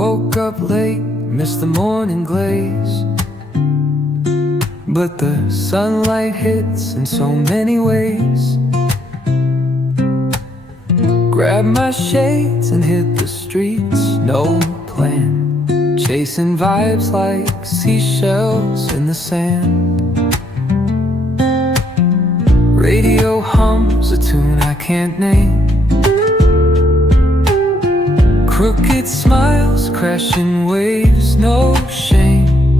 Woke up late, missed the morning glaze, but the sunlight hits in so many ways. Grabbed my shades and hit the streets, no plan, chasing vibes like seashells in the sand. Radio hums a tune I can't name, crooked smiles, crashing waves, no shame.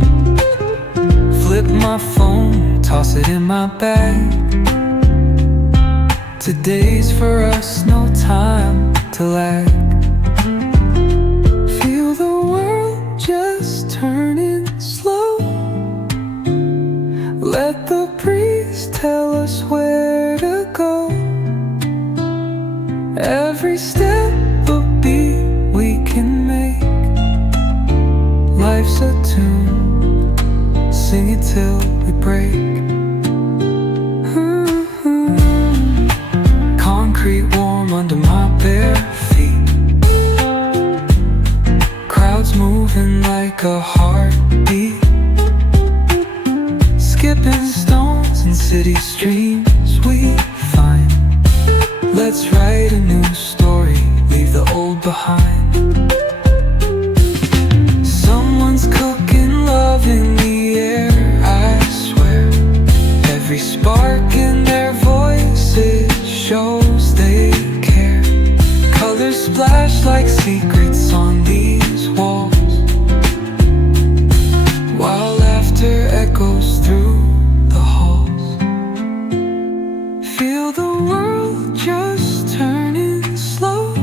Flip my phone, toss it in my bag. Today's for us, no time to lag. Feel the world just turning slow. Let the breeze tell us where to go. Every step a beat we can make. Life's a tune, sing it till we break. Concrete warm under my bare feet, crowds moving like a heartbeat, skipping stones in city streams we find. Let's write a new story, leave the old behind. Someone's cooking love in the air, I swear. Every spark in their voices shows they care. Colors splash like secrets on these walls, while laughter echoes through the halls. Feel the world just turning slow.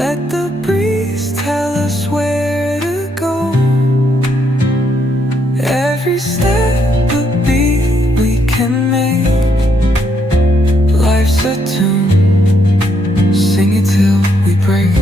Let the breeze tell us where to go. Every step a beat we can make. Life's a tune, sing it till we break.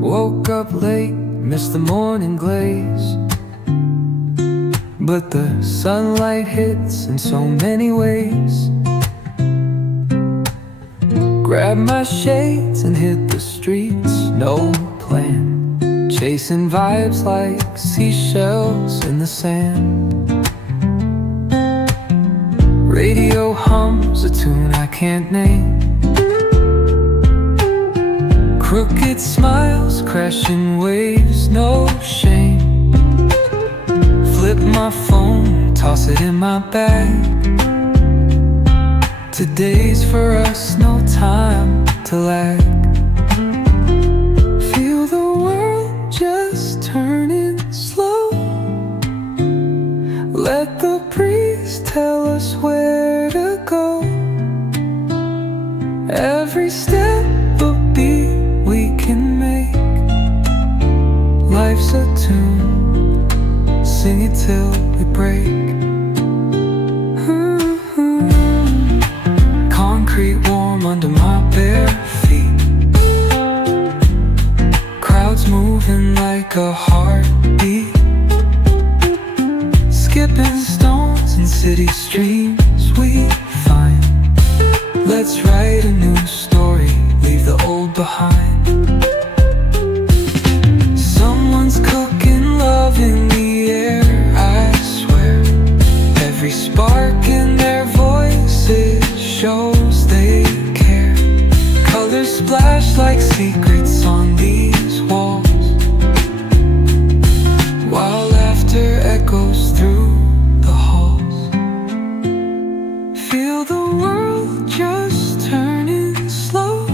Woke up late, missed the morning glaze, but the sunlight hits in so many ways. Grabbed my shades and hit the streets, no plan, chasing vibes like seashells in the sand. Radio hums a tune I can't name, crooked smiles, crashing waves, no shame. Flip my phone, toss it in my bag. Today's for us, no time to lag. Feel the world just turning slow. Let the breeze tell us where to go. Every step a beat we can make. Life's a tune, sing it till we break. Concrete warm under my bare feet, crowds moving like a heartbeat, skipping stones in city streams we find. Let's write a new story, leave the old behind. Someone's cooking love in the air, I swear. Every spark in their voices shows they care. Colors splash like secrets on these walls, while laughter echoes through the halls. Feel the world just turning slow.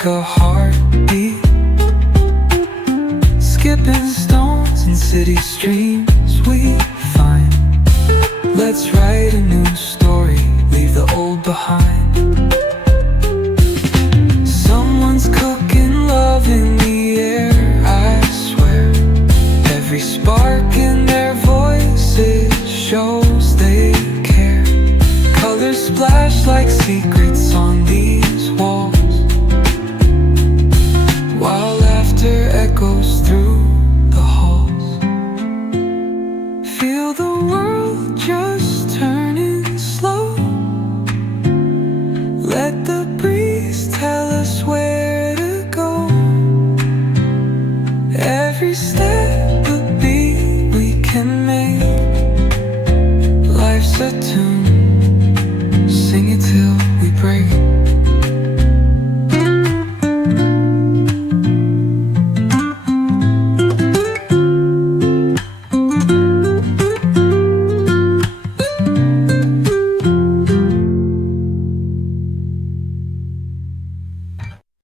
like a heartbeat, skipping stones in city streams we find. Let's write a new story, leave the old behind. Someone's cooking love in the air, I swear. Every spark in their voice, it shows they care. Colors splash like secrets